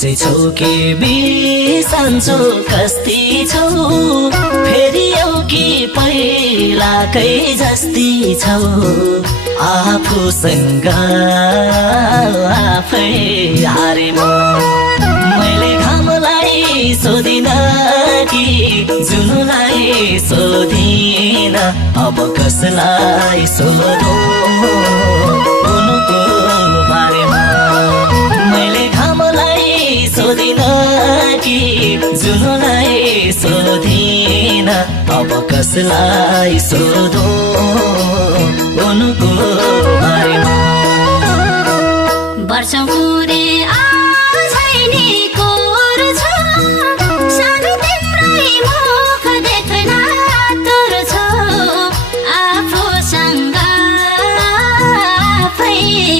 सन्चै छौ कि बिसन्चो कस्ती छौ फेरि आऊ कि पहिलाकै जस्ती छौ आफूसँग आफै हारे म मैले घामलाई सोधिन कि जुनुलाई सोधिन अब कसलाई सोधौ उनको बारेमा मैले घामलाई सोधिन कि जुनुलाई सोधिन अब कसलाई सोधौ उनको बारेमा